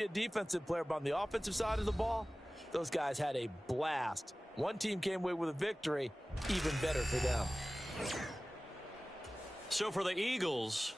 A defensive player, but on the offensive side of the ball, those guys had a blast. One team came away with a victory, even better for them. So for the Eagles,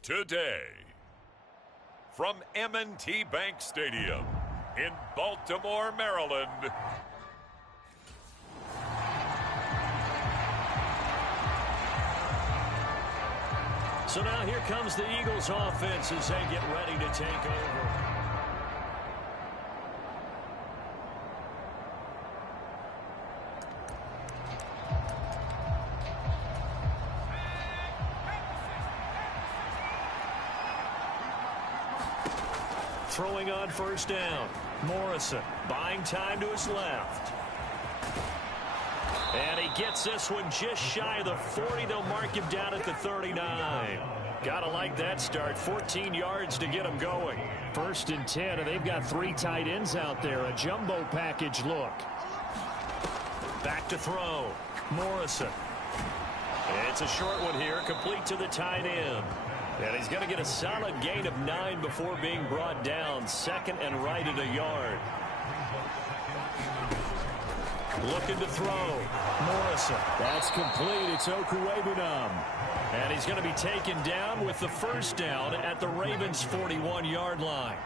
today, from M&T Bank Stadium in Baltimore, Maryland. So now here comes the Eagles offense as they get ready to take over. Throwing on first down. Morrison buying time to his left. And he gets this one just shy of the 40. They'll mark him down at the 39. Gotta like that start. 14 yards to get him going. 1st and 10, and they've got 3 tight ends out there. A jumbo package look. Back to throw. Morrison. It's a short one here, complete to the tight end. And he's going to get a solid gain of 9 before being brought down. 2nd and right at a yard. Looking to throw. Morrison. That's complete. It's Okuwebunam. And he's going to be taken down with the 1st down at the Ravens' 41-yard line.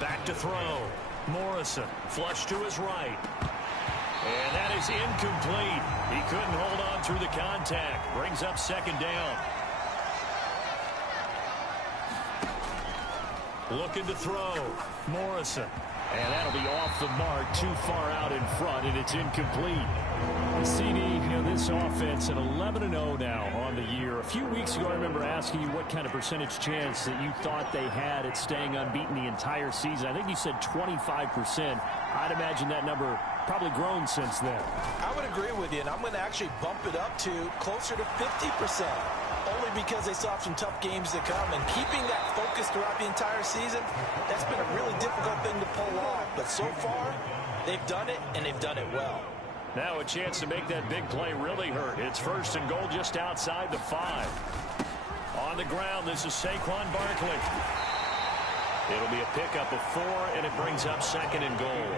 Back to throw. Morrison. Flush to his right. And that is incomplete. He couldn't hold on through the contact. Brings up 2nd down. Looking to throw. Morrison. And that'll be off the mark, too far out in front, and it's incomplete. CD, this offense at 11-0 now on the year. A few weeks ago, I remember asking you what kind of percentage chance that you thought they had at staying unbeaten the entire season. I think you said 25%. I'd imagine that number probably grown since then. I would agree with you, and I'm going to actually bump it up to closer to 50%, only because they still have some tough games to come, and keeping that focus throughout the entire season, that's been a really difficult thing to pull off. But so far, they've done it, and they've done it well. Now a chance to make that big play really hurt. It's 1st and goal just outside the 5. On the ground, this is Saquon Barkley. It'll be a pickup of 4, and it brings up 2nd and goal.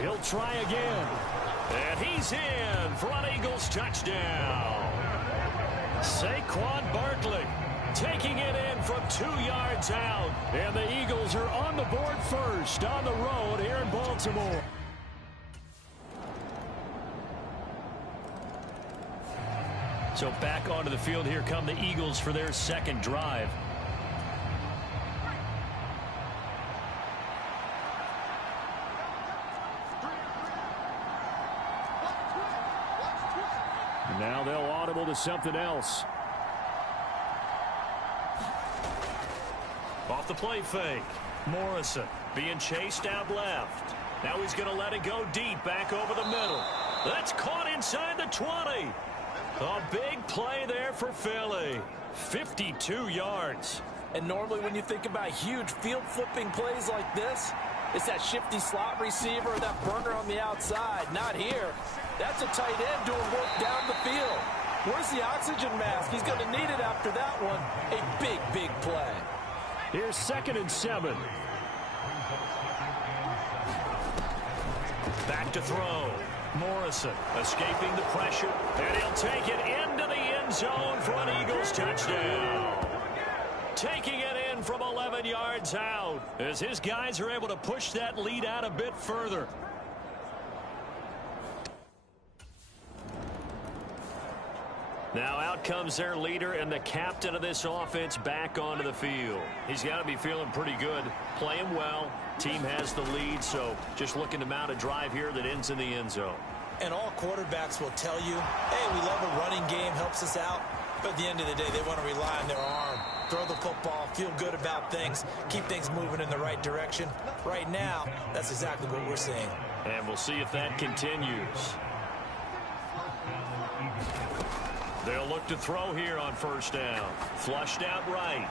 He'll try again. And he's in for an Eagles touchdown. Saquon Barkley taking it in from 2 yards out. And the Eagles are on the board first on the road here in Baltimore. So back onto the field, here come the Eagles for their 2nd drive. Now they'll audible to something else. Off the play fake. Morrison being chased out left. Now he's going to let it go deep back over the middle. That's caught inside the 20. A big play there for Philly. 52 yards. And normally when you think about huge field flipping plays like this, it's that shifty slot receiver or that burner on the outside. Not here. That's a tight end doing work down the field. Where's the oxygen mask? He's going to need it after that one. A big, big play. Here's 2nd and 7. Back to throw. Morrison escaping the pressure, and he'll take it into the end zone for an Eagles touchdown. Taking it in from 11 yards out as his guys are able to push that lead out a bit further. Now out comes their leader and the captain of this offense back onto the field. He's got to be feeling pretty good, playing well. Team has the lead, so just looking to mount a drive here that ends in the end zone. And all quarterbacks will tell you, hey, we love a running game, helps us out. But at the end of the day, they want to rely on their arm. Throw the football, feel good about things, keep things moving in the right direction. Right now, that's exactly what we're seeing. And we'll see if that continues. They'll look to throw here on 1st down. Flushed out right.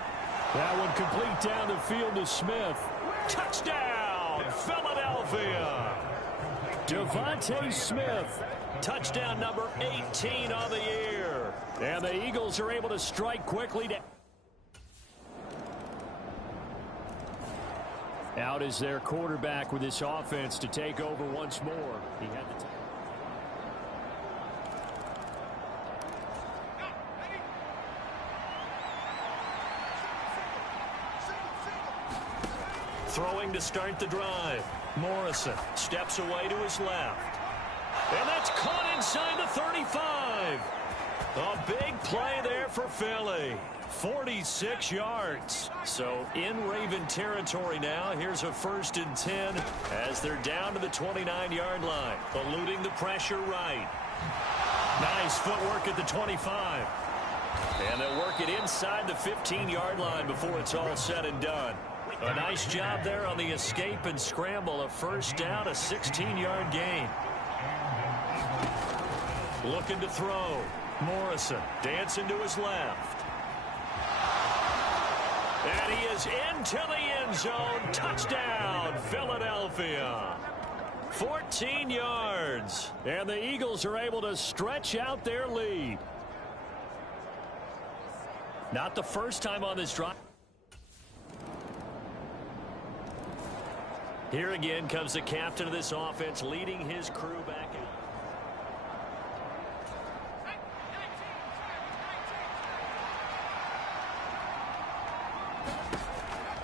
That one complete down the field to Smith. Touchdown, Philadelphia. Devontae Smith. Touchdown number 18 on the year. And the Eagles are able to strike quickly. Out is their quarterback with this offense to take over once more. He had the throwing to start the drive. Morrison steps away to his left. And that's caught inside the 35. A big play there for Philly. 46 yards. So in Raven territory now. Here's a 1st and 10 as they're down to the 29-yard line. Eluding the pressure right. Nice footwork at the 25. And they'll work it inside the 15-yard line before it's all said and done. A nice job there on the escape and scramble. A 1st down, a 16-yard gain. Looking to throw. Morrison dancing to his left. And he is into the end zone. Touchdown, Philadelphia. 14 yards. And the Eagles are able to stretch out their lead. Not the first time on this drive. Here again comes the captain of this offense leading his crew back in.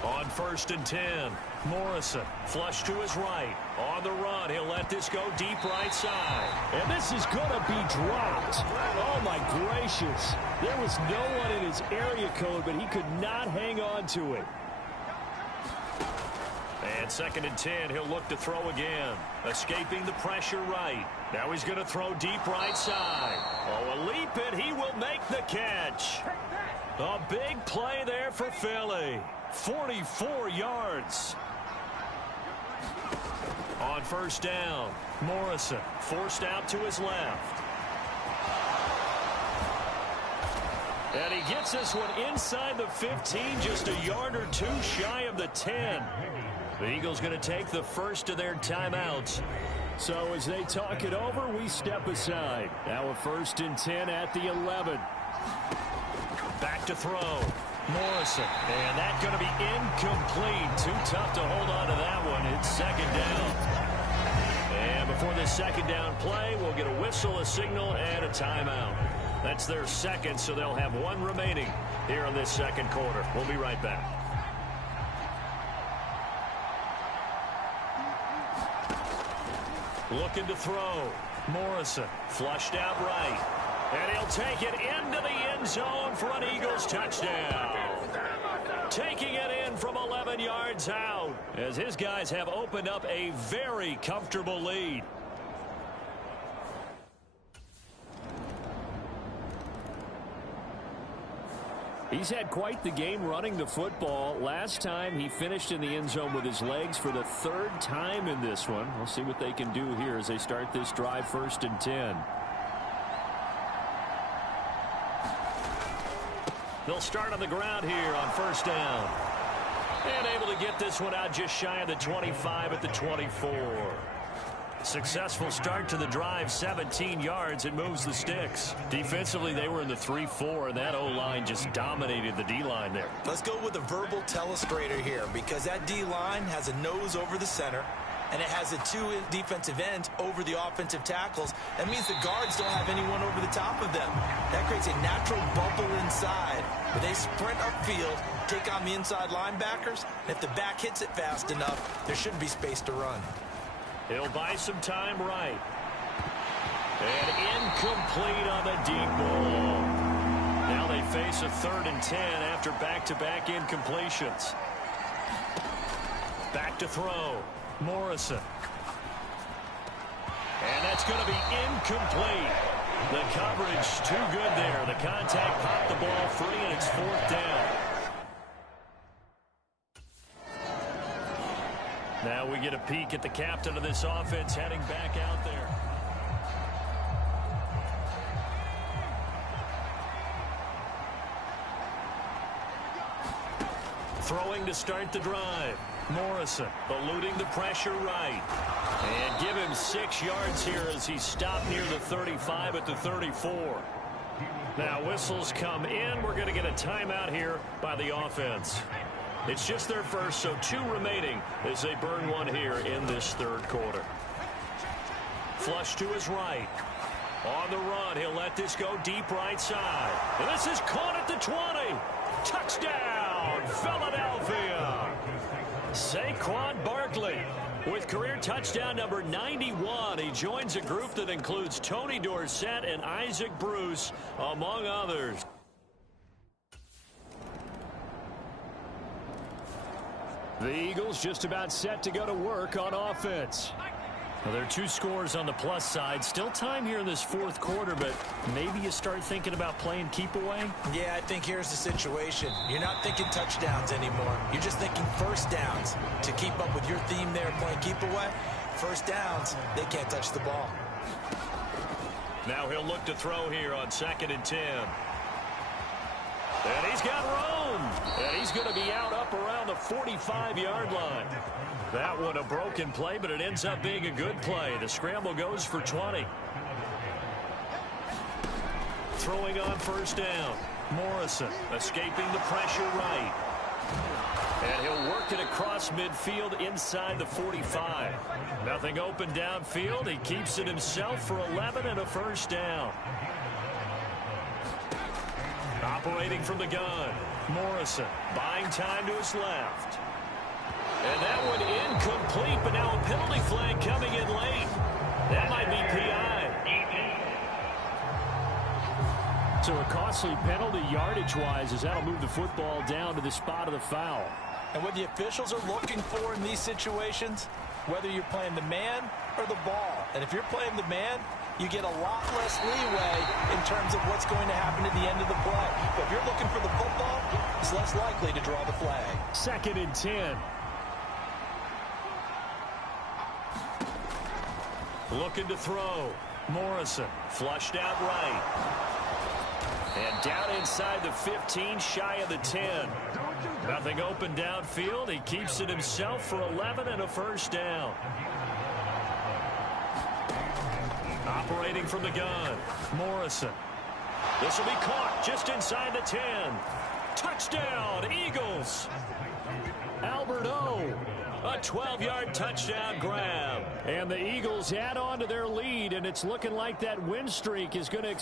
On 1st and 10, Morrison flush to his right. On the run, he'll let this go deep right side. And this is going to be dropped. Oh, my gracious. There was no one in his area code, but he could not hang on to it. And 2nd and 10, he'll look to throw again. Escaping the pressure right. Now he's going to throw deep right side. Oh, a leap, and he will make the catch. A big play there for Philly. 44 yards. On 1st down, Morrison forced out to his left. And he gets this one inside the 15, just a yard or two shy of the 10. The Eagles going to take the first of their timeouts. So as they talk it over, we step aside. Now a 1st and 10 at the 11. Back to throw. Morrison. And that's going to be incomplete. Too tough to hold on to that one. It's 2nd down. And before this 2nd down play, we'll get a whistle, a signal, and a timeout. That's their 2nd, so they'll have one remaining here in this 2nd quarter. We'll be right back. Looking to throw. Morrison flushed out right. And he'll take it into the end zone for an Eagles touchdown. Taking it in from 11 yards out as his guys have opened up a very comfortable lead. He's had quite the game running the football. Last time he finished in the end zone with his legs for the third time in this one. We'll see what they can do here as they start this drive 1st and 10. They'll start on the ground here on 1st down. And able to get this one out just shy of the 25 at the 24. Successful start to the drive, 17 yards. It moves the sticks. Defensively, they were in the 3-4, and that O-line just dominated the D-line there. Let's go with a verbal telestrator here, because that D-line has a nose over the center, and it has a 2 defensive ends over the offensive tackles. That means the guards don't have anyone over the top of them. That creates a natural bubble inside, where they sprint upfield, take on the inside linebackers, and if the back hits it fast enough, there shouldn't be space to run. He'll buy some time right. And incomplete on the deep ball. Now they face a 3rd and 10 after back-to-back incompletions. Back to throw. Morrison. And that's going to be incomplete. The coverage too good there. The contact popped the ball free, and it's 4th down. Now we get a peek at the captain of this offense heading back out there. Throwing to start the drive. Morrison eluding the pressure right. And give him 6 yards here as he stopped near the 35 at the 34. Now whistles come in. We're going to get a timeout here by the offense. It's just their first, so 2 remaining as they burn one here in this 3rd quarter. Flush to his right. On the run, he'll let this go deep right side. And this is caught at the 20. Touchdown, Philadelphia. Saquon Barkley with career touchdown number 91. He joins a group that includes Tony Dorsett and Isaac Bruce, among others. The Eagles just about set to go to work on offense. Well, there are 2 scores on the plus side. Still time here in this 4th quarter, but maybe you start thinking about playing keep away? Yeah, I think here's the situation. You're not thinking touchdowns anymore. You're just thinking 1st downs. To keep up with your theme there, playing keep away, 1st downs, they can't touch the ball. Now he'll look to throw here on 2nd and 10. And he's got room. And he's going to be out up around the 45-yard line. That one a broken play, but it ends up being a good play. The scramble goes for 20. Throwing on 1st down. Morrison escaping the pressure right. And he'll work it across midfield inside the 45. Nothing open downfield. He keeps it himself for 11 and a 1st down. Operating from the gun. Morrison buying time to his left. And that one incomplete, but now a penalty flag coming in late. That might be PI. So a costly penalty yardage-wise as that'll move the football down to the spot of the foul. And what the officials are looking for in these situations, whether you're playing the man or the ball. And if you're playing the man, you get a lot less leeway in terms of what's going to happen at the end of the play. But if you're looking for the football, it's less likely to draw the flag. 2nd and 10. Looking to throw. Morrison flushed out right. And down inside the 15, shy of the 10. Nothing open downfield. He keeps it himself for 11 and a 1st down. Operating from the gun. Morrison. This will be caught just inside the 10. Touchdown, Eagles. Albert O. A 12-yard touchdown grab. And the Eagles add on to their lead, and it's looking like that win streak is going to...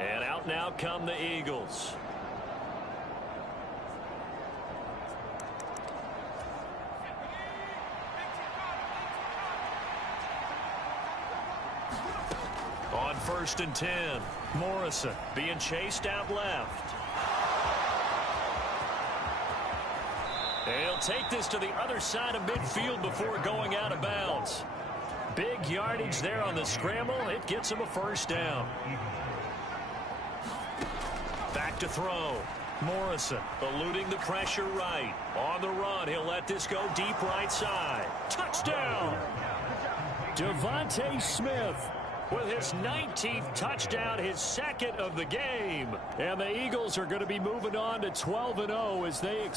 And out now come the Eagles. On 1st and 10, Morrison being chased out left. He'll take this to the other side of midfield before going out of bounds. Big yardage there on the scramble. It gets him a 1st down. back to throw. Morrison eluding the pressure right. On the run, he'll let this go deep right side. Touchdown! Devontae Smith with his 19th touchdown, his second of the game. And the Eagles are going to be moving on to 12-0 as they...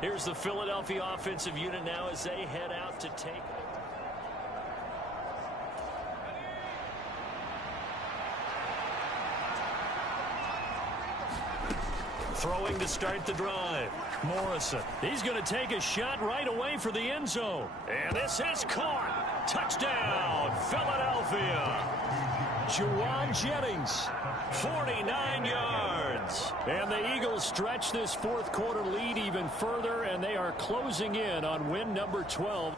Here's the Philadelphia offensive unit now as they head out to take... Throwing to start the drive. Morrison. He's going to take a shot right away for the end zone. And this is caught. Touchdown, Philadelphia. Juwan Jennings, 49 yards. And the Eagles stretch this fourth quarter lead even further, and they are closing in on win number 12.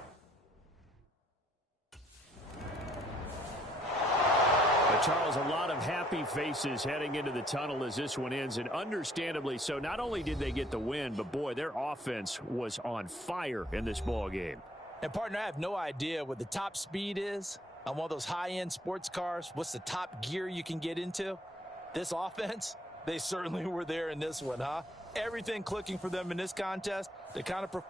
Charles, a lot of happy faces heading into the tunnel as this one ends, and understandably so. Not only did they get the win, but boy, their offense was on fire in this ball game. And partner, I have no idea what the top speed is on one of those high-end sports cars. What's the top gear you can get into? This offense, they certainly were there in this one, huh? Everything clicking for them in this contest. They kind of...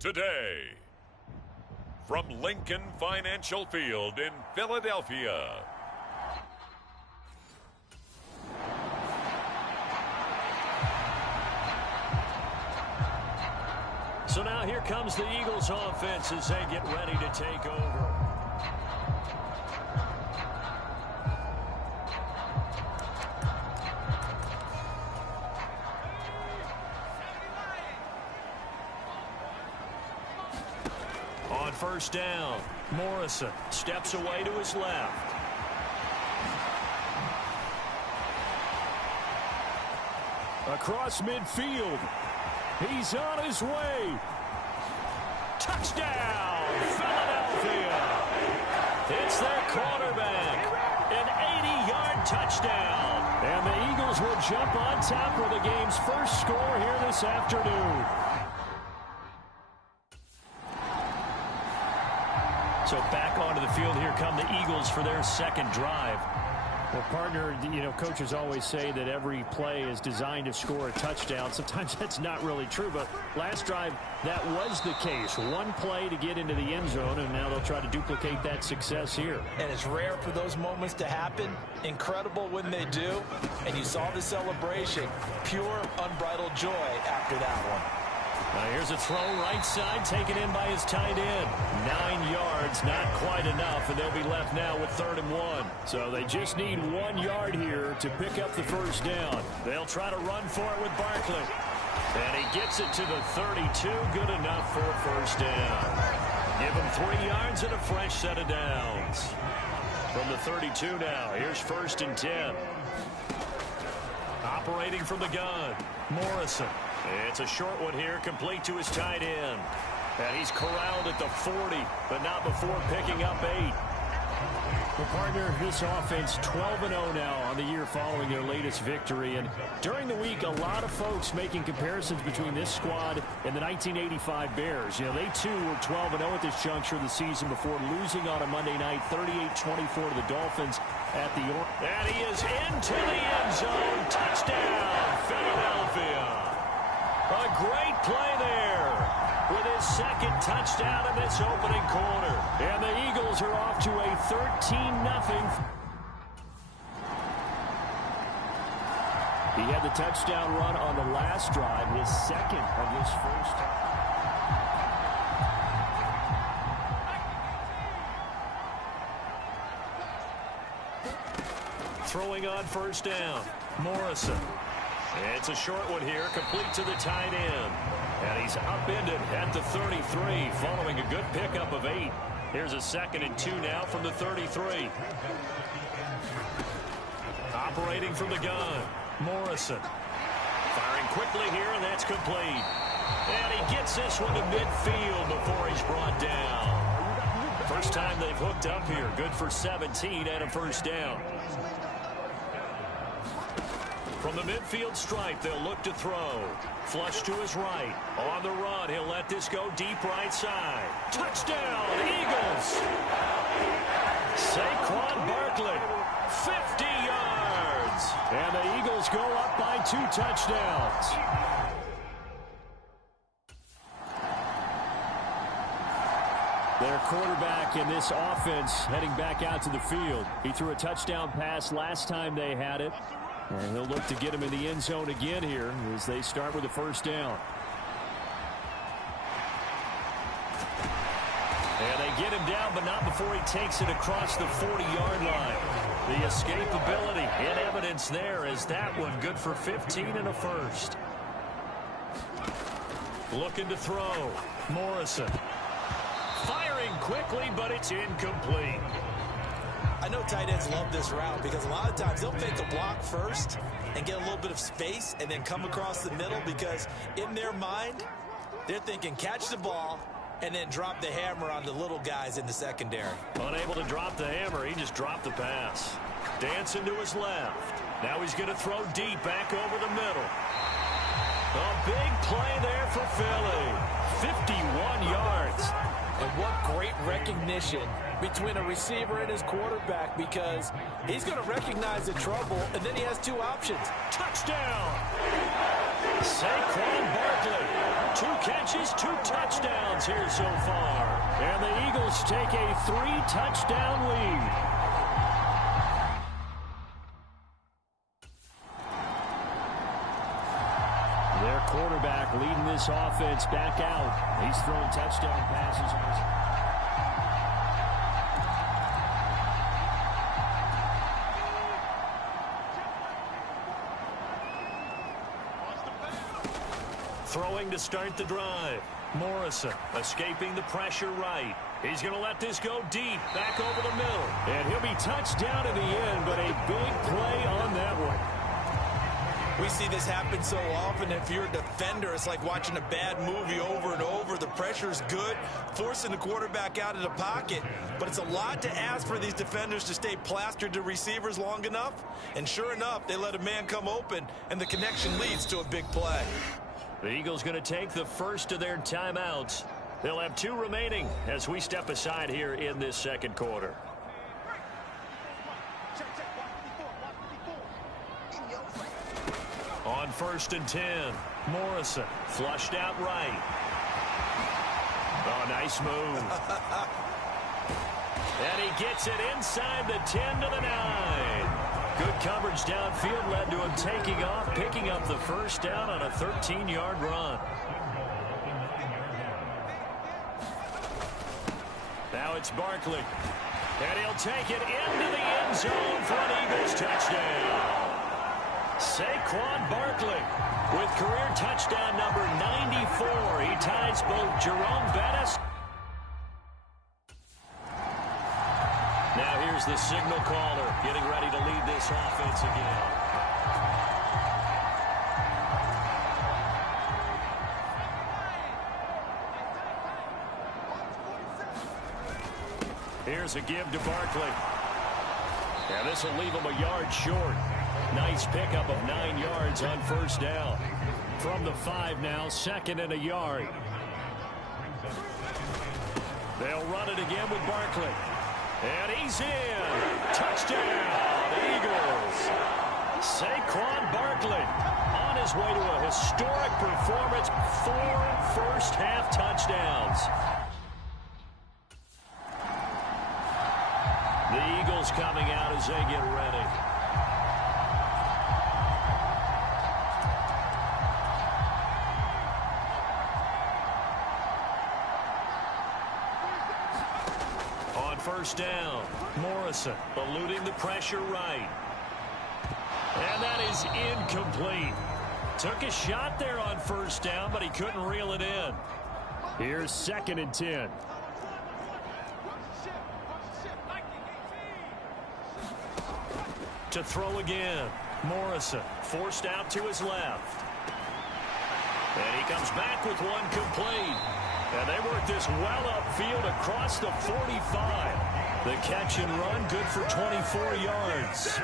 Today, from Lincoln Financial Field in Philadelphia. So now here comes the Eagles offense as they get ready to take over. On first down, Morrison steps away to his left. Across midfield. He's on his way. Touchdown, Philadelphia. It's their quarterback. An 80-yard touchdown. And the Eagles will jump on top for the game's first score here this afternoon. So back onto the field, here come the Eagles for their second drive. Well, partner, you know, coaches always say that every play is designed to score a touchdown. Sometimes that's not really true, but last drive, that was the case. One play to get into the end zone, and now they'll try to duplicate that success here. And it's rare for those moments to happen. Incredible when they do. And you saw the celebration. Pure, unbridled joy after that one. Now here's a throw right side, taken in by his tight end. 9 yards, not quite enough, and they'll be left now with 3rd and 1. So they just need 1 yard here to pick up the first down. They'll try to run for it with Barkley. And he gets it to the 32, good enough for a first down. Give him 3 yards and a fresh set of downs. From the 32 now, here's 1st and 10. Operating from the gun, Morrison. It's a short one here, complete to his tight end. And he's corralled at the 40, but not before picking up 8. Well, partner, this offense 12-0 now on the year following their latest victory. And during the week, a lot of folks making comparisons between this squad and the 1985 Bears. You know, they too were 12-0 at this juncture of the season before losing on a Monday night 38-24 to the Dolphins at the York. And he is into the end zone. Touchdown, Philadelphia. A great play there with his second touchdown in this opening quarter. And the Eagles are off to a 13-0. He had the touchdown run on the last drive, his second of this first. Throwing on first down, Morrison. It's a short one here, complete to the tight end. And he's upended at the 33, following a good pickup of 8. Here's a 2nd and 2 now from the 33. Operating from the gun, Morrison. Firing quickly here, and that's complete. And he gets this one to midfield before he's brought down. First time they've hooked up here. Good for 17 and a first down. From the midfield stripe, they'll look to throw. Flush to his right. On the run, he'll let this go deep right side. Touchdown, Eagles! Saquon Barkley, 50 yards. And the Eagles go up by 2 touchdowns. Their quarterback in this offense heading back out to the field. He threw a touchdown pass last time they had it. And he'll look to get him in the end zone again here as they start with the first down. And they get him down, but not before he takes it across the 40-yard line. The escapability in evidence there as that one good for 15 and a first. Looking to throw. Morrison. Firing quickly, but it's incomplete. I know tight ends love this route because a lot of times they'll fake a block first and get a little bit of space and then come across the middle because in their mind, they're thinking catch the ball and then drop the hammer on the little guys in the secondary. Unable to drop the hammer, he just dropped the pass. Dancing to his left. Now he's going to throw deep back over the middle. A big play there for Philly. 51 yards. And what great recognition between a receiver and his quarterback because he's going to recognize the trouble, and then he has 2 options. Touchdown! Saquon Barkley. 2 catches, 2 touchdowns here so far. And the Eagles take a 3-touchdown lead. Their quarterback leading this offense back out. He's throwing touchdown passes. Throwing to start the drive. Morrison escaping the pressure right. He's going to let this go deep, back over the middle. And he'll be touched down in the end, but a big play on that one. We see this happen so often. If you're a defender, it's like watching a bad movie over and over. The pressure's good, forcing the quarterback out of the pocket. But it's a lot to ask for these defenders to stay plastered to receivers long enough. And sure enough, they let a man come open, and the connection leads to a big play. The Eagles going to take the first of their timeouts. They'll have 2 remaining as we step aside here in this second quarter. On 1st and 10, Morrison flushed out right. Oh, nice move. And he gets it inside the 10 to the 9. Good coverage downfield led to him taking off, picking up the first down on a 13-yard run. Now it's Barkley. And he'll take it into the end zone for an Eagles touchdown. Saquon Barkley with career touchdown number 94. He ties both Jerome Bettis. Now here's the signal caller getting ready to lead this offense again. Here's a give to Barkley. And this will leave him a yard short. Nice pickup of 9 yards on first down. From the 5 now, 2nd and a yard. They'll run it again with Barkley. And he's in. Touchdown, Eagles. Saquon Barkley on his way to a historic performance. 4 first-half touchdowns. The Eagles coming out as they get ready. On first down, Morrison eluding the pressure right. And that is incomplete. Took a shot there on first down, but he couldn't reel it in. Here's 2nd and 10. To throw again. Morrison forced out to his left. And he comes back with one complete. And they work this well upfield across the 45. The catch and run good for 24 yards.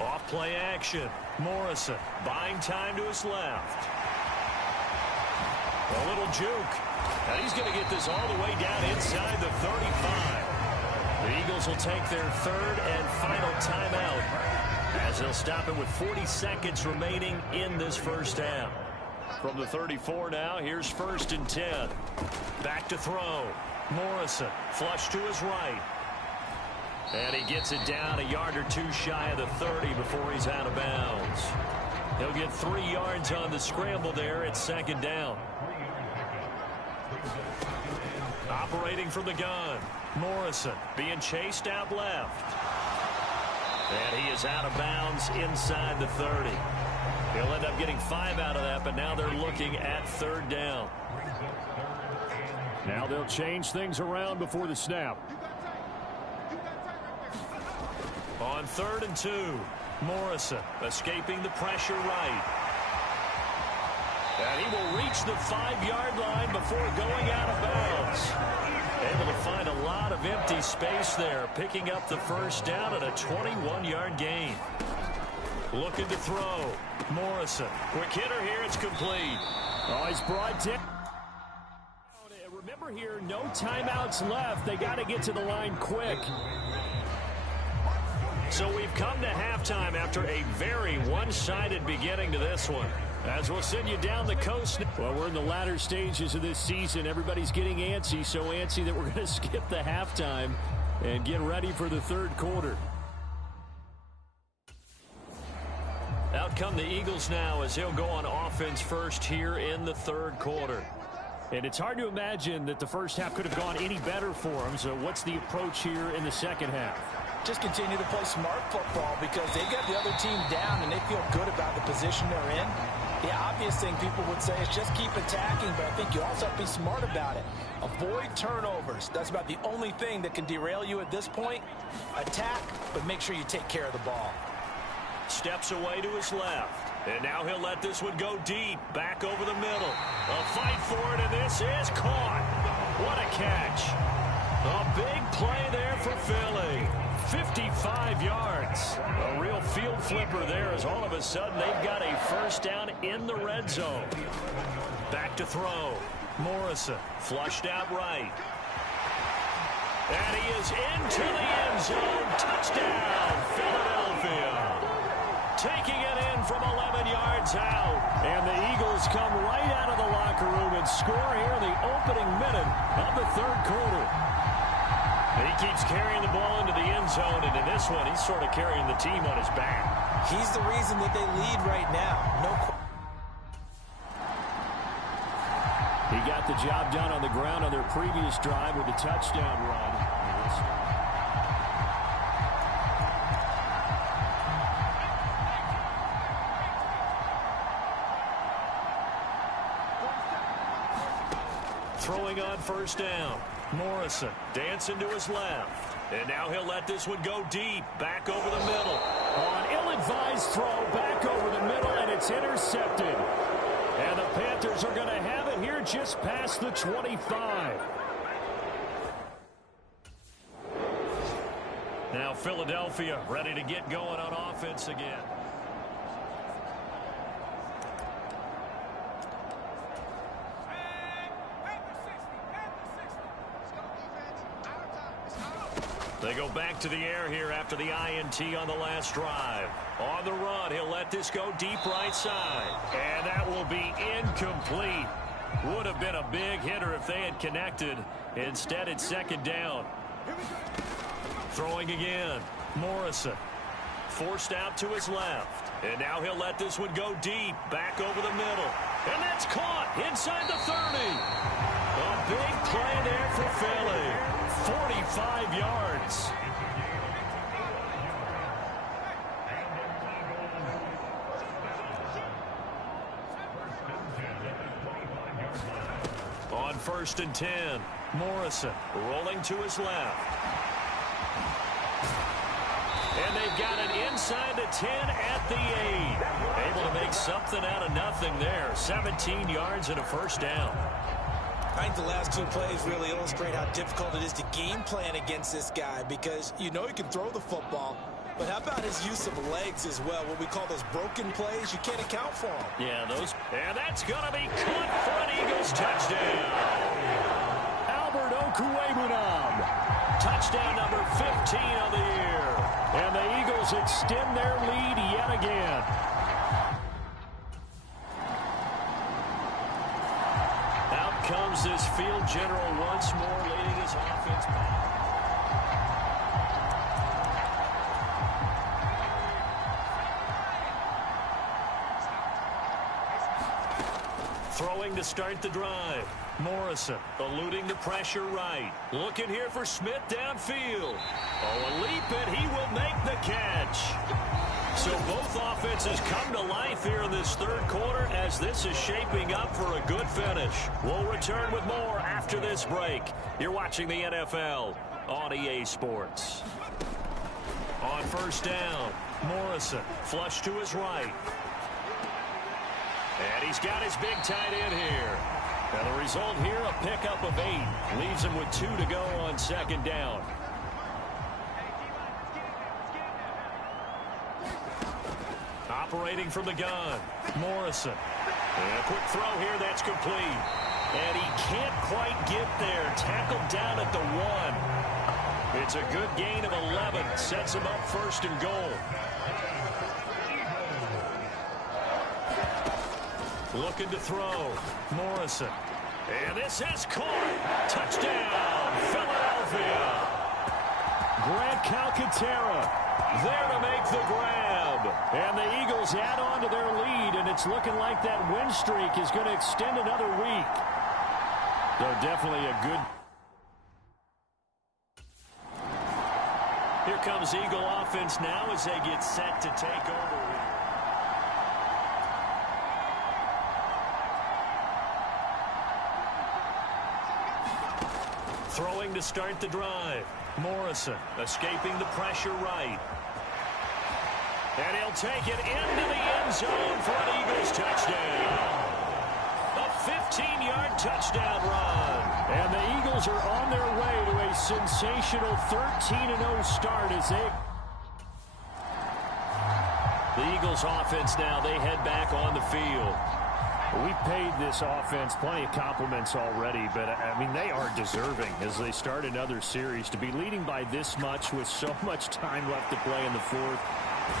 Off play action. Morrison buying time to his left. A little juke. And he's going to get this all the way down inside the 35. The Eagles will take their 3rd and final timeout as they'll stop it with 40 seconds remaining in this first half. From the 34 now, here's 1st and 10. Back to throw. Morrison flush to his right. And he gets it down a yard or 2 shy of the 30 before he's out of bounds. He'll get 3 yards on the scramble there at 2nd down. Operating from the gun. Morrison being chased out left. And he is out of bounds inside the 30. He'll end up getting 5 out of that, but now they're looking at 3rd down. Now they'll change things around before the snap. On 3rd and 2, Morrison escaping the pressure right. And he will reach the 5-yard line before going out of bounds. Able to find a lot of empty space there, picking up the first down at a 21-yard gain. Looking to throw. Morrison. Quick hitter here. It's complete. Oh, he's brought down. Remember here, no timeouts left. They got to get to the line quick. So we've come to halftime after a very one-sided beginning to this one. As we'll send you down the coast. Well, we're in the latter stages of this season. Everybody's getting antsy, so antsy that we're going to skip the halftime and get ready for the 3rd quarter. Out come the Eagles now as he'll go on offense first here in the 3rd quarter. And it's hard to imagine that the first half could have gone any better for them. So what's the approach here in the 2nd half? Just continue to play smart football because they've got the other team down and they feel good about the position they're in. The obvious thing people would say is just keep attacking, but I think you also have to be smart about it. Avoid turnovers. That's about the only thing that can derail you at this point. Attack, but make sure you take care of the ball. Steps away to his left. And now he'll let this one go deep. Back over the middle. A fight for it, and this is caught. What a catch. A big play there for Philly. 55 yards. A real field flipper there as all of a sudden they've got a first down in the red zone. Back to throw. Morrison flushed out right. And he is into the end zone. Touchdown, Philadelphia. Taking it in from 11 yards out. And the Eagles come right out of the locker room and score here in the opening minute of the 3rd quarter. He keeps carrying the ball into the end zone, and in this one, he's sort of carrying the team on his back. He's the reason that they lead right now. He got the job done on the ground on their previous drive with a touchdown run. Throwing on first down. Morrison dancing to his left. And now he'll let this one go deep. Back over the middle. On ill-advised throw back over the middle, and it's intercepted. And the Panthers are going to have it here just past the 25. Now Philadelphia ready to get going on offense again. They go back to the air here after the INT on the last drive. On the run, he'll let this go deep right side. And that will be incomplete. Would have been a big hitter if they had connected. Instead, it's second down. Throwing again. Morrison. Forced out to his left. And now he'll let this one go deep. Back over the middle. And that's caught inside the 30. A big play there for Philly. 45 yards. On 1st and 10, Morrison rolling to his left. And they've got it inside the 10 at the 8. Able to make something out of nothing there. 17 yards and a first down. I think the last two plays really illustrate how difficult it is to game plan against this guy, because you know he can throw the football, but how about his use of legs as well? What we call those broken plays, you can't account for them. Yeah, those. And that's going to be caught for an Eagles touchdown. Albert Okwuegbunam. Touchdown number 15 of the year. And the Eagles extend their lead yet again. Comes this field general once more, leading his offense back. Throwing to start the drive. Morrison eluding the pressure right. Looking here for Smith downfield. Oh, a leap, and he will make the catch. So both offenses come to life here in this third quarter as this is shaping up for a good finish. We'll return with more after this break. You're watching the NFL on EA Sports. On 1st down, Morrison flush to his right. And he's got his big tight end here. And the result here, a pickup of 8. Leaves him with 2 to go on 2nd down. Operating from the gun, Morrison. And a quick throw here, that's complete. And he can't quite get there. Tackled down at the 1. It's a good gain of 11. Sets him up 1st and goal. Looking to throw, Morrison. And this is caught. Touchdown, Philadelphia. Grant Calcaterra there to make the grab. And the Eagles add on to their lead, and it's looking like that win streak is going to extend another week. They're definitely a good... Here comes Eagle offense now as they get set to take over. Throwing to start the drive. Morrison escaping the pressure right. And he'll take it into the end zone for an Eagles touchdown. A 15-yard touchdown run. And the Eagles are on their way to a sensational 13-0 start as they... The Eagles offense now, they head back on the field. We paid this offense plenty of compliments already, but, I mean, they are deserving as they start another series. To be leading by this much with so much time left to play in the fourth,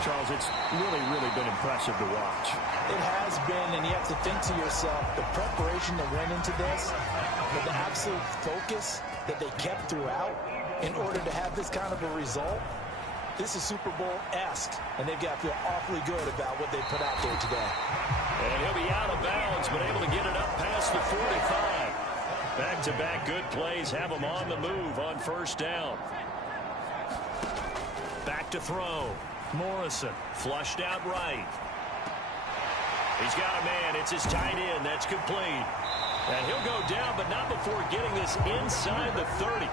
Charles, it's really, really been impressive to watch. It has been, and you have to think to yourself, the preparation that went into this, but the absolute focus that they kept throughout in order to have this kind of a result. This is Super Bowl-esque, and they've got to feel awfully good about what they put out there today. And he'll be out of bounds, but able to get it up past the 45. Back-to-back good plays have him on the move on 1st down. Back to throw. Morrison flushed out right. He's got a man. It's his tight end. That's complete. And he'll go down, but not before getting this inside the 30.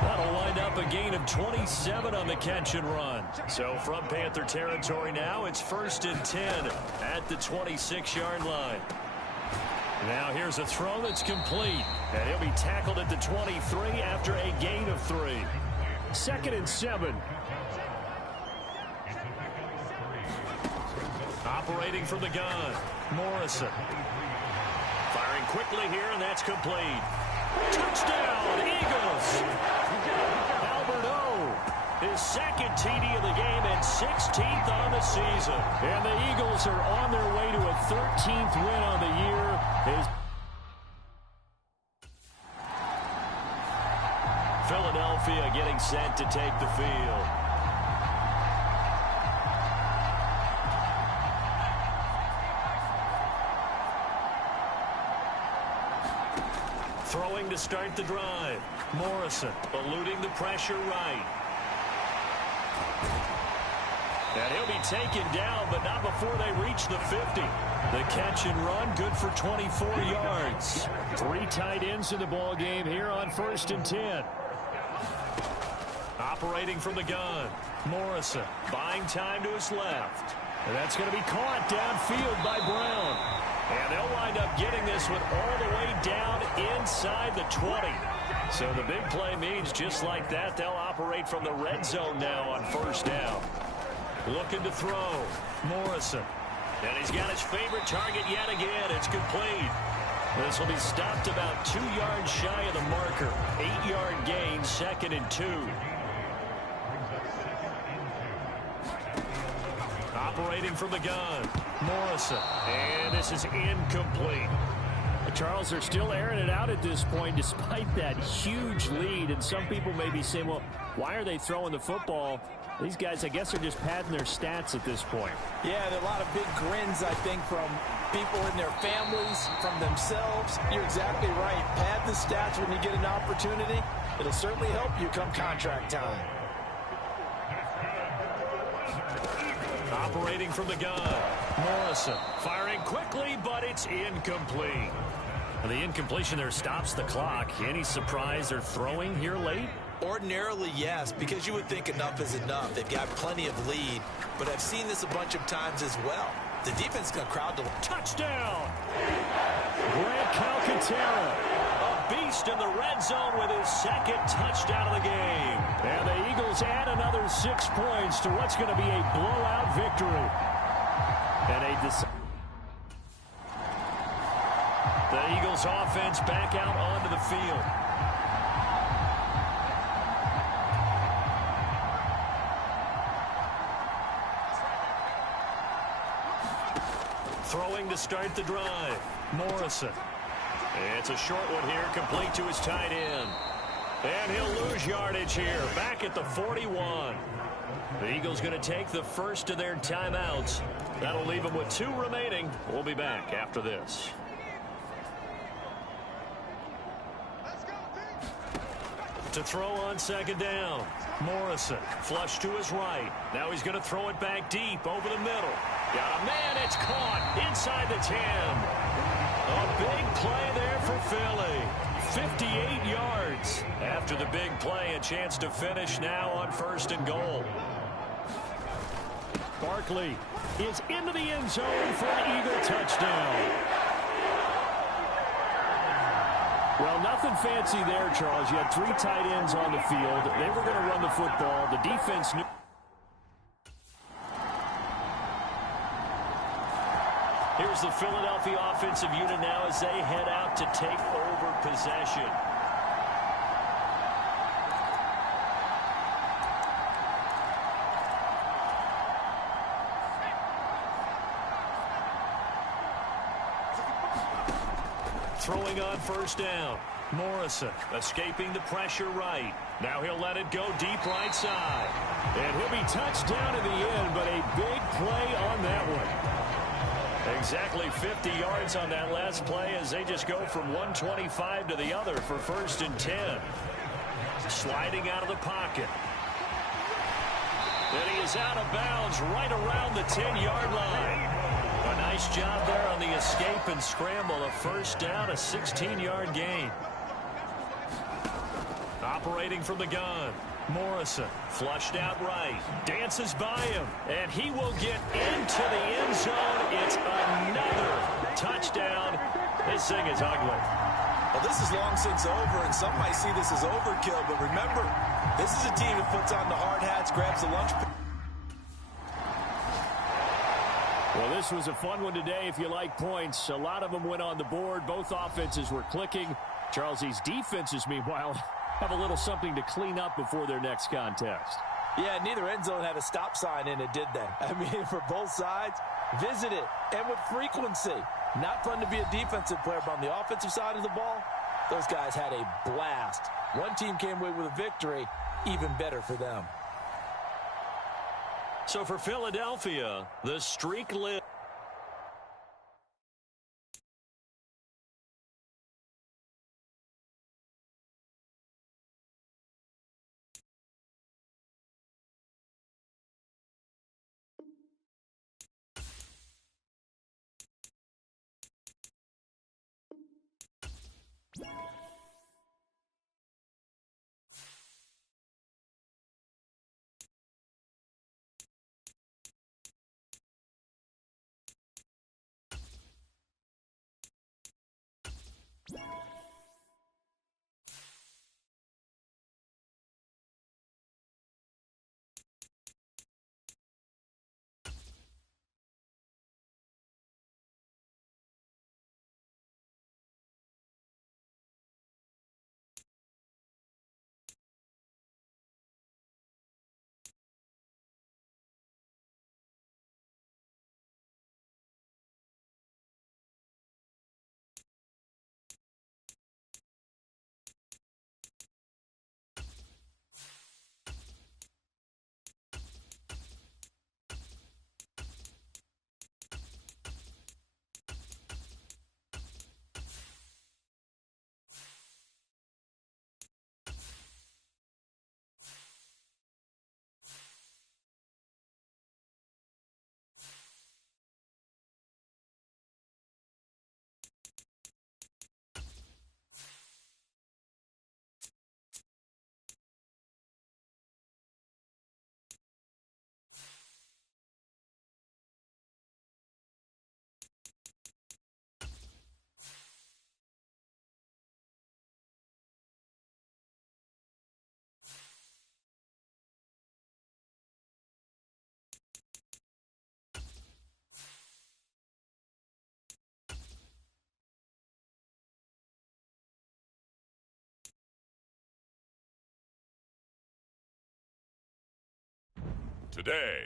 That'll wind up a gain of 27 on the catch and run. So from Panther territory now, it's 1st and 10 at the 26-yard line. Now here's a throw that's complete, and he'll be tackled at the 23 after a gain of 3. 2nd and 7. Operating from the gun, Morrison. Firing quickly here, and that's complete. Touchdown, Eagles! Albert O, his 2nd TD of the game and 16th on the season. And the Eagles are on their way to a 13th win on the year. Philadelphia getting set to take the field. Throwing to start the drive. Morrison eluding the pressure right. And he'll be taken down, but not before they reach the 50. The catch and run, good for 24 yards. 3 tight ends in the ball game here on 1st and 10. Operating from the gun. Morrison buying time to his left. And that's going to be caught downfield by Brown. And they'll wind up getting this one all the way down inside the 20. So the big play means just like that, they'll operate from the red zone now on 1st down. Looking to throw. Morrison. And he's got his favorite target yet again. It's complete. This will be stopped about 2 yards shy of the marker. 8-yard gain, 2nd and 2. Operating from the gun. Morrison. And this is incomplete. Charles, they're still airing it out at this point despite that huge lead. And some people may be saying, well, why are they throwing the football? These guys, I guess, are just padding their stats at this point. Yeah, there are a lot of big grins, I think, from people in their families, from themselves. You're exactly right. Pad the stats when you get an opportunity. It'll certainly help you come contract time. Operating from the gun. Morrison firing quickly, but it's incomplete. The incompletion there stops the clock. Any surprise they're throwing here late? Ordinarily, yes, because you would think enough is enough. They've got plenty of lead, but I've seen this a bunch of times as well. The defense is going to crowd to touchdown. Grant Calcaterra, a beast in the red zone with his 2nd touchdown of the game. And the Eagles add another 6 points to what's going to be a blowout victory. And the Eagles offense back out onto the field. Throwing to start the drive. Morrison. It's a short one here, complete to his tight end. And he'll lose yardage here, back at the 41. The Eagles going to take the first of their timeouts. That'll leave them with 2 remaining. We'll be back after this. To throw on 2nd down. Morrison, flush to his right. Now he's going to throw it back deep over the middle. Got a man, it's caught inside the 10. A big play there for Philly. 58 yards. After the big play, a chance to finish now on 1st and goal. Barkley is into the end zone for an Eagle touchdown. Well, nothing fancy there, Charles. You had 3 tight ends on the field. They were going to run the football. The defense knew. Here's the Philadelphia offensive unit now as they head out to take over possession. Throwing on 1st down. Morrison escaping the pressure right. Now he'll let it go deep right side. And he'll be touched down in the end, but a big play on that one. Exactly 50 yards on that last play as they just go from 125 to the other for 1st and 10. Sliding out of the pocket. And he is out of bounds right around the 10-yard line. A nice job there on the escape and scramble. A 1st down, a 16-yard gain. Operating from the gun. Morrison flushed out right. Dances by him. And he will get into the end zone. It's another touchdown. This thing is ugly. Well, this is long since over, and some might see this as overkill. But remember, this is a team that puts on the hard hats, grabs the lunch. Well, this was a fun one today if you like points. A lot of them went on the board. Both offenses were clicking. Charles, these defenses, meanwhile, have a little something to clean up before their next contest. Yeah, neither end zone had a stop sign in it, did they? I mean, for both sides, visit it, and with frequency. Not fun to be a defensive player, but on the offensive side of the ball, those guys had a blast. One team came away with a victory, even better for them. So for Philadelphia, the streak lives. Today,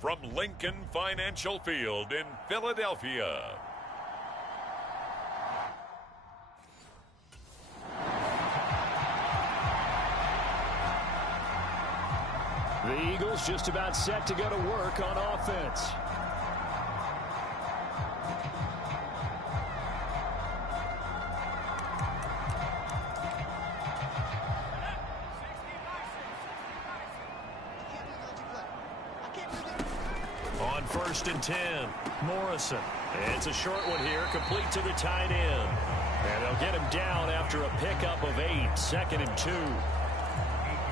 from Lincoln Financial Field in Philadelphia. The Eagles just about set to go to work on offense. On 1st and 10, Morrison. It's a short one here, complete to the tight end. And they'll get him down after a pickup of 8, 2nd and 2.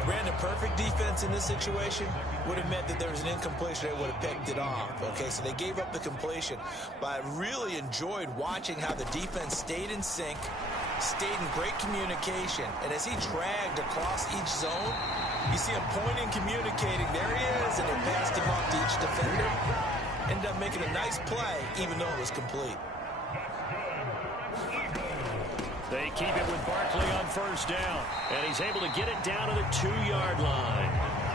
Brandon, perfect defense in this situation would have meant that there was an incompletion that would have picked it off. Okay, so they gave up the completion. But I really enjoyed watching how the defense stayed in sync, stayed in great communication. And as he dragged across each zone, you see him pointing, communicating. There he is, and they passed him off to each defender. Ended up making a nice play, even though it was complete. They keep it with Barkley on 1st down, and he's able to get it down to the 2-yard line.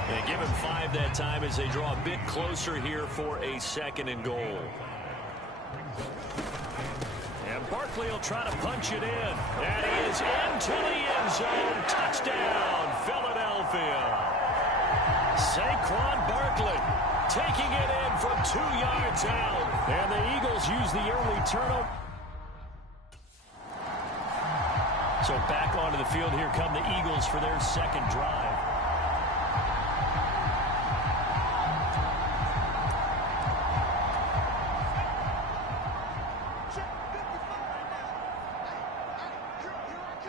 They give him 5 that time as they draw a bit closer here for a 2nd and goal. And Barkley will try to punch it in. And he is into the end zone. Touchdown, Philadelphia. Saquon Barkley taking it in from 2 yards out. And the Eagles use the early turnover. So back onto the field, here come the Eagles for their 2nd drive.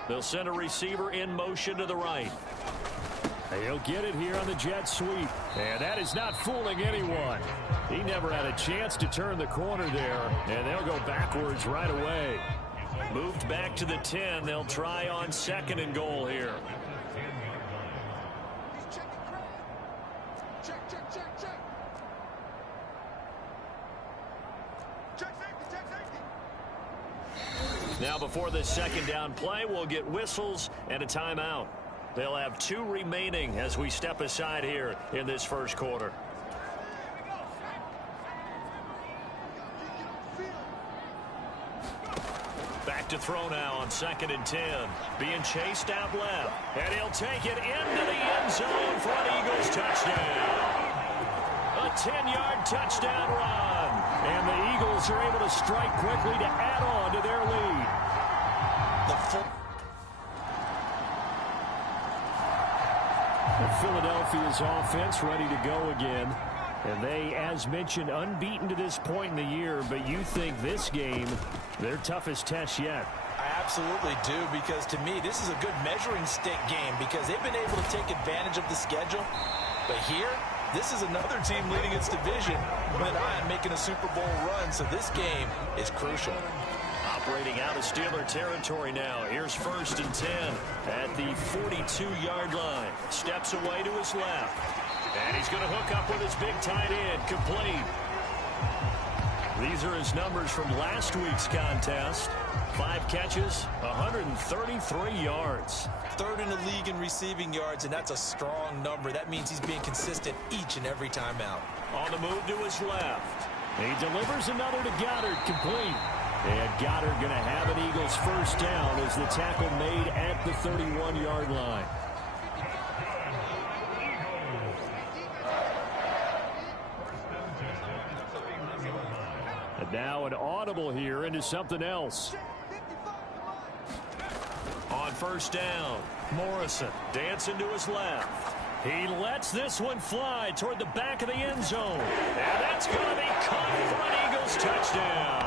They'll send a receiver in motion to the right. He'll get it here on the jet sweep. And that is not fooling anyone. He never had a chance to turn the corner there. And they'll go backwards right away. Moved back to the 10. They'll try on 2nd and goal here. Now before this 2nd down play, we'll get whistles and a timeout. They'll have 2 remaining as we step aside here in this first quarter. Back to throw now on 2nd and 10. Being chased out left. And he'll take it into the end zone for an Eagles touchdown. A 10-yard touchdown run. And the Eagles are able to strike quickly to add on to their lead. Philadelphia's offense ready to go again. And they, as mentioned, unbeaten to this point in the year. But you think this game, their toughest test yet? I absolutely do, because to me, this is a good measuring stick game because they've been able to take advantage of the schedule. But here, this is another team leading its division with an eye on making a Super Bowl run. So this game is crucial. Operating out of Steeler territory now. Here's 1st and 10 at the 42-yard line. Steps away to his left. And he's going to hook up with his big tight end. Complete. These are his numbers from last week's contest. 5 catches, 133 yards. 3rd in the league in receiving yards, and that's a strong number. That means he's being consistent each and every time out. On the move to his left. He delivers another to Goddard. Complete. And Goddard going to have an Eagles first down as the tackle made at the 31-yard line. And now an audible here into something else. On 1st down, Morrison dancing to his left. He lets this one fly toward the back of the end zone. And that's going to be caught for an Eagles touchdown.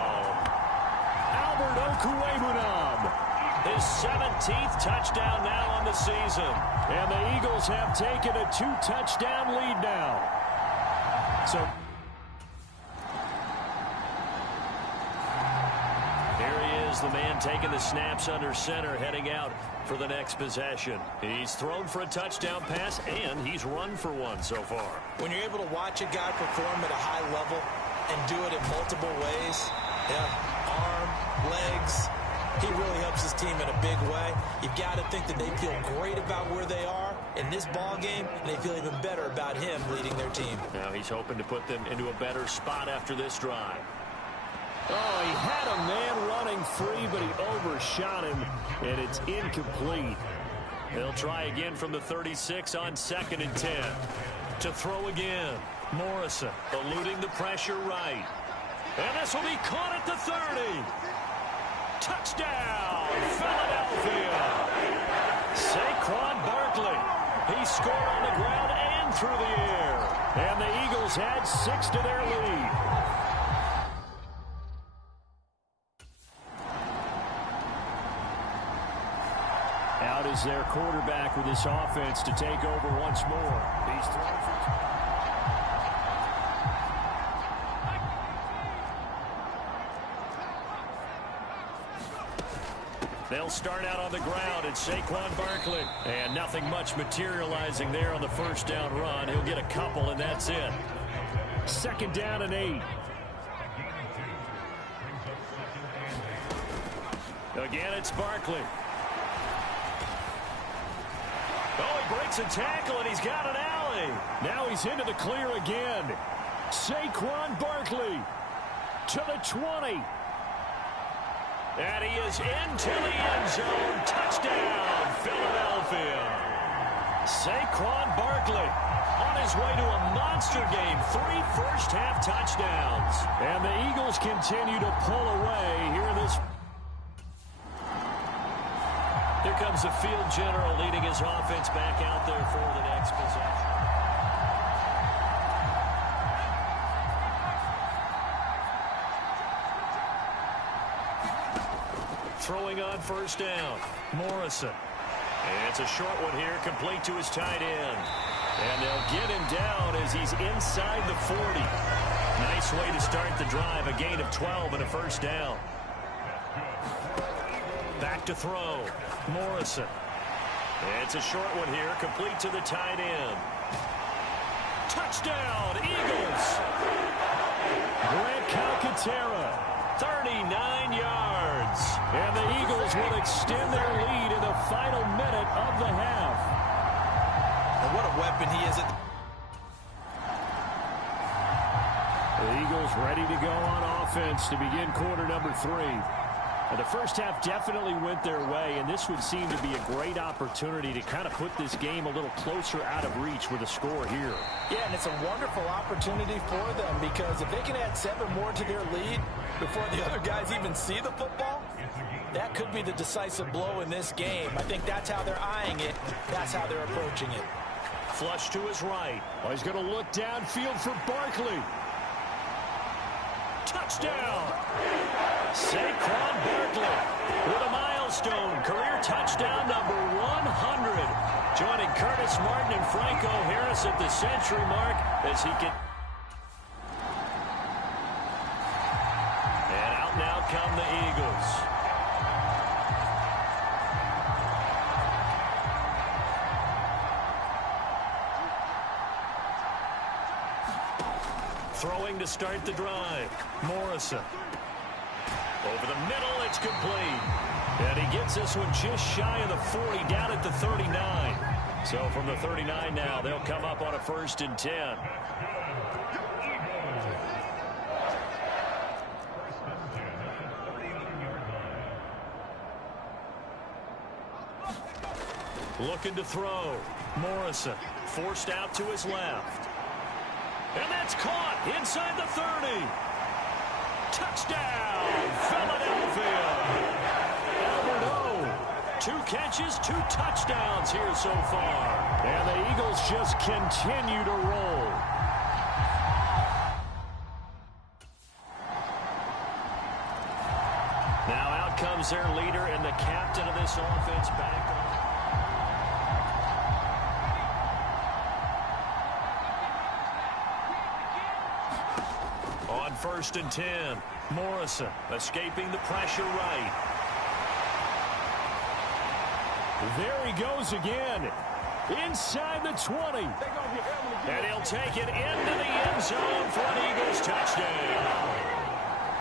His 17th touchdown now on the season. And the Eagles have taken a 2-touchdown lead now. So here he is, the man taking the snaps under center, heading out for the next possession. He's thrown for a touchdown pass, and he's run for one so far. When you're able to watch a guy perform at a high level and do it in multiple ways, arm, legs, he really helps his team in a big way. You've got to think that they feel great about where they are in this ball game, and they feel even better about him leading their team. Now he's hoping to put them into a better spot after this drive. Oh, he had a man running free, but he overshot him, and it's incomplete. They'll try again from the 36 on 2nd and 10. To throw again, Morrison eluding the pressure right. And this will be caught at the 30. Touchdown, Philadelphia. Saquon Barkley. He scored on the ground and through the air. And the Eagles add 6 to their lead. Out is their quarterback with this offense to take over once more. He's thrown for... They'll start out on the ground at Saquon Barkley. And nothing much materializing there on the 1st down run. He'll get a couple, and that's it. 2nd down and 8. Again, it's Barkley. Oh, he breaks a tackle, and he's got an alley. Now he's into the clear again. Saquon Barkley to the 20. And he is into the end zone. Touchdown, Philadelphia. Saquon Barkley on his way to a monster game. 3 first-half touchdowns. And the Eagles continue to pull away here in this. Here comes the field general leading his offense back out there for the next possession. Throwing on first down. Morrison. And it's a short one here, complete to his tight end. And they'll get him down as he's inside the 40. Nice way to start the drive, a gain of 12 and a first down. Back to throw. Morrison. It's a short one here, complete to the tight end. Touchdown, Eagles! Grant Calcaterra, 39 yards. And the Eagles will extend their lead in the final minute of the half. And what a weapon he is. The Eagles ready to go on offense to begin quarter number 3. And the first half definitely went their way, and this would seem to be a great opportunity to kind of put this game a little closer out of reach with a score here. Yeah, and it's a wonderful opportunity for them because if they can add 7 more to their lead before the other guys even see the football, that could be the decisive blow in this game. I think that's how they're eyeing it. That's how they're approaching it. Flush to his right. Oh, he's going to look downfield for Barkley. Touchdown! Saquon Barkley with a milestone career touchdown number 100. Joining Curtis Martin and Franco Harris at the century mark as he can. And out now come the Eagles. Throwing to start the drive. Morrison. Over the middle, it's complete. And he gets this one just shy of the 40, down at the 39. So from the 39 now, they'll come up on a 1st and 10. Looking to throw. Morrison forced out to his left. And that's caught inside the 30. Touchdown, Philadelphia. Albert O. 2 catches, 2 touchdowns here so far. And the Eagles just continue to roll. Now out comes their leader and the captain of this offense back on. On 1st and 10, Morrison escaping the pressure right. There he goes again, inside the 20. And he'll take it into the end zone for an Eagles touchdown.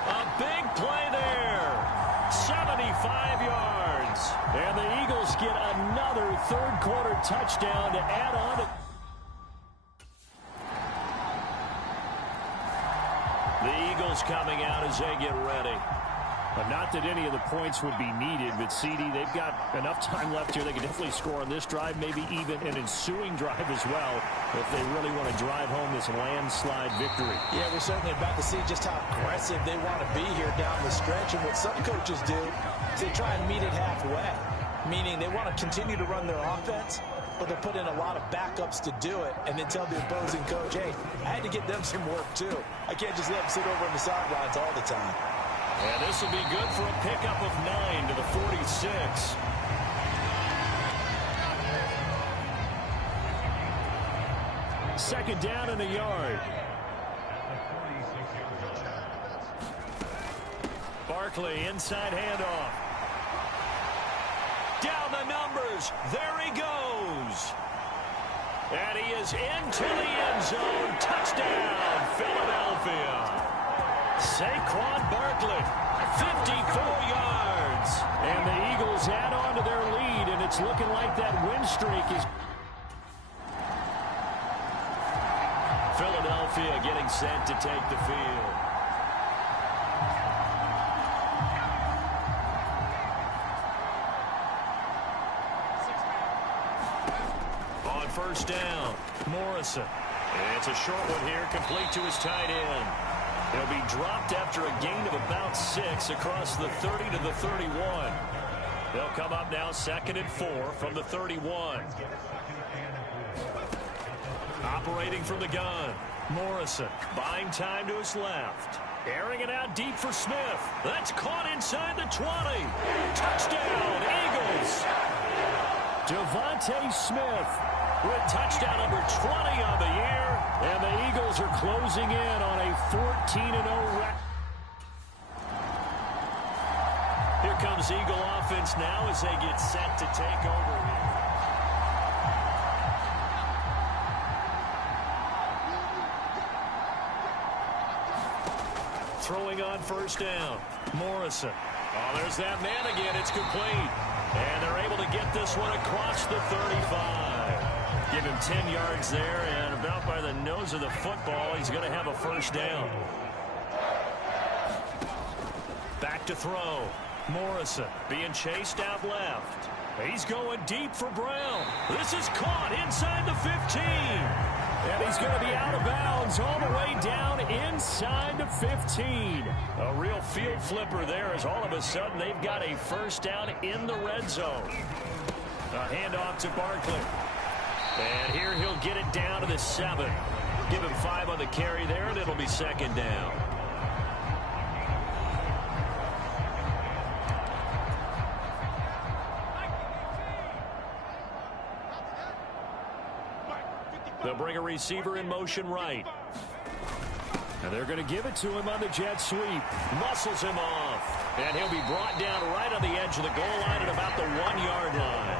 A big play there, 75 yards. And the Eagles get another 3rd quarter touchdown to add on to. The Eagles coming out as they get ready. But not that any of the points would be needed, but CD, they've got enough time left here. They can definitely score on this drive, maybe even an ensuing drive as well, if they really want to drive home this landslide victory. Yeah, we're certainly about to see just how aggressive they want to be here down the stretch. And what some coaches do is they try and meet it halfway, meaning they want to continue to run their offense, but they'll put in a lot of backups to do it and then tell the opposing coach, hey, I had to get them some work too. I can't just let them sit over on the sidelines all the time. And this will be good for a pickup of 9 to the 46. Second down and a yard. Barkley inside handoff. Down the numbers. There he goes. And he is into the end zone. Touchdown, Philadelphia. Saquon Barkley, 54 yards. And the Eagles add on to their lead, and it's looking like that win streak is. Philadelphia getting set to take the field. On 1st down, Morrison. It's a short one here, complete to his tight end. He'll be dropped after a gain of about 6 across the 30 to the 31. They'll come up now 2nd and 4 from the 31. Operating from the gun, Morrison buying time to his left. Airing it out deep for Smith. That's caught inside the 20. Touchdown, Eagles. Devontae Smith with touchdown number 20 on the year. And the Eagles are closing in on a 14-0 record. Here comes Eagle offense now as they get set to take over. Throwing on first down. Morrison. Oh, there's that man again. It's complete. And they're able to get this one across the 35. Give him 10 yards there, and about by the nose of the football, he's going to have a first down. Back to throw. Morrison being chased out left. He's going deep for Brown. This is caught inside the 15. And he's going to be out of bounds all the way down inside the 15. A real field flipper there as all of a sudden they've got a first down in the red zone. A handoff to Barkley. And here he'll get it down to the 7. Give him 5 on the carry there, and it'll be second down. They'll bring a receiver in motion right. And they're going to give it to him on the jet sweep. Muscles him off. And he'll be brought down right on the edge of the goal line at about the 1-yard line.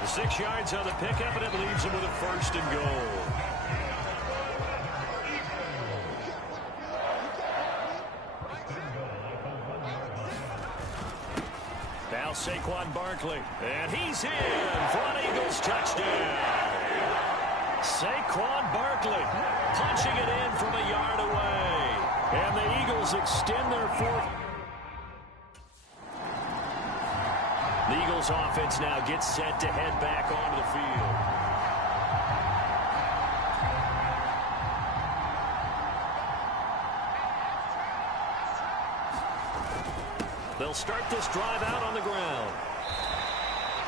The 6 yards on the pickup, and it leaves him with a first and goal. Now Saquon Barkley. And he's in for an Eagles touchdown. Saquon Barkley punching it in from a yard away. And the Eagles extend their fourth. The Eagles offense now gets set to head back onto the field. They'll start this drive out on the ground.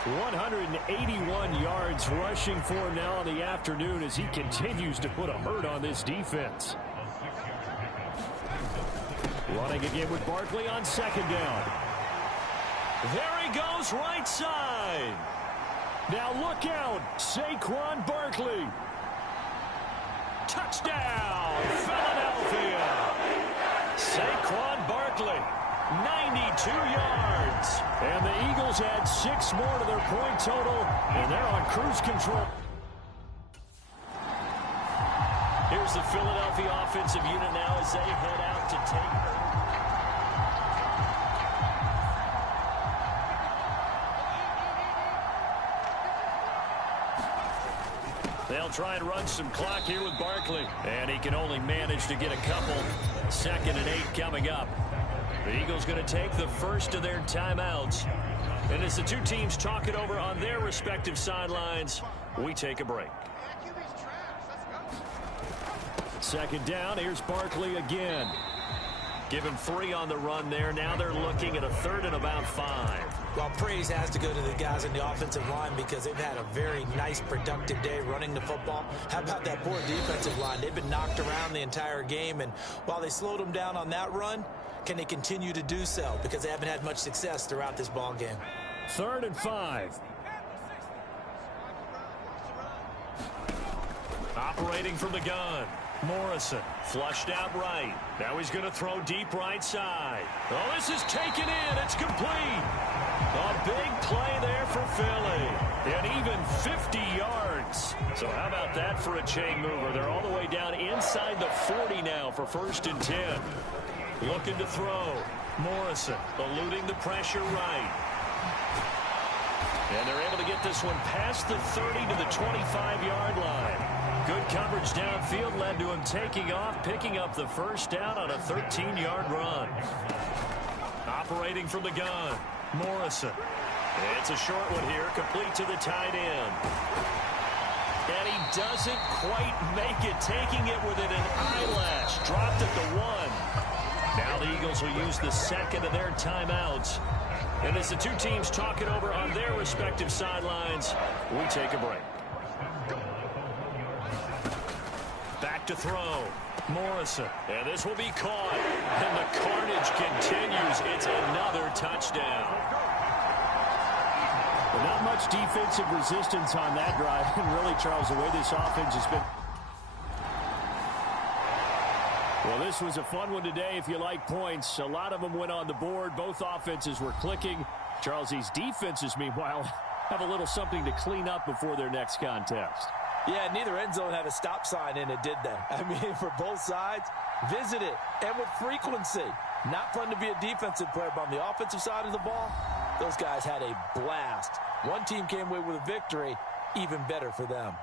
181 yards rushing for him now in the afternoon as he continues to put a hurt on this defense. Running again with Barkley on second down. There he goes right side. Now look out. Saquon Barkley. Touchdown, Philadelphia. Saquon Barkley. 92 yards. And the Eagles add 6 more to their point total, and they're on cruise control. Here's the Philadelphia offensive unit now as they head out to take her. They'll try and run some clock here with Barkley. And he can only manage to get a couple. 2nd and 8 coming up. The Eagles going to take the first of their timeouts. And as the two teams talk it over on their respective sidelines, we take a break. Second down, here's Barkley again. Give him 3 on the run there. Now they're looking at a 3rd and about 5. Well, praise has to go to the guys in the offensive line because they've had a very nice, productive day running the football. How about that poor defensive line? They've been knocked around the entire game, and while they slowed them down on that run, can they continue to do so? Because they haven't had much success throughout this ball game. 3rd and 5. Operating from the gun. Morrison flushed out right. Now he's going to throw deep right side. Oh, this is taken in. It's complete. A big play there for Philly. And even 50 yards. So how about that for a chain mover? They're all the way down inside the 40 now for 1st and 10. Looking to throw. Morrison eluding the pressure right. And they're able to get this one past the 30 to the 25-yard line. Good coverage downfield led to him taking off, picking up the first down on a 13-yard run. Operating from the gun, Morrison. It's a short one here, complete to the tight end. And he doesn't quite make it, taking it within an eyelash. Dropped at the 1. Now the Eagles will use the 2nd of their timeouts. And as the two teams talk it over on their respective sidelines, we take a break. Back to throw. Morrison. And this will be caught. And the carnage continues. It's another touchdown. But not much defensive resistance on that drive. And really, Charles, the way this offense has been. Well, this was a fun one today if you like points. A lot of them went on the board. Both offenses were clicking. Charles, these defenses, meanwhile, have a little something to clean up before their next contest. Yeah, neither end zone had a stop sign in it, did they? I mean, for both sides, visit it, and with frequency. Not fun to be a defensive player, but on the offensive side of the ball, those guys had a blast. One team came away with a victory, even better for them.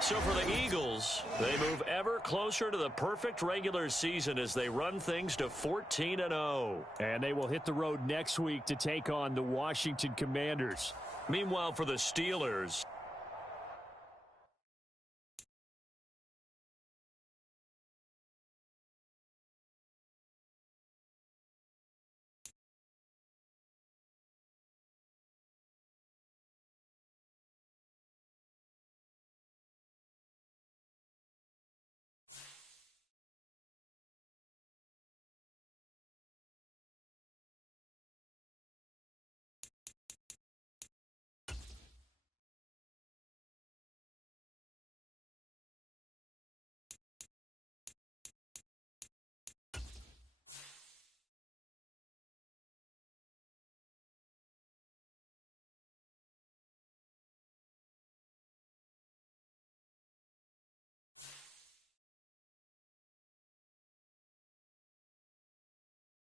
So for the Eagles, they move ever closer to the perfect regular season as they run things to 14-0. And they will hit the road next week to take on the Washington Commanders. Meanwhile, for the Steelers,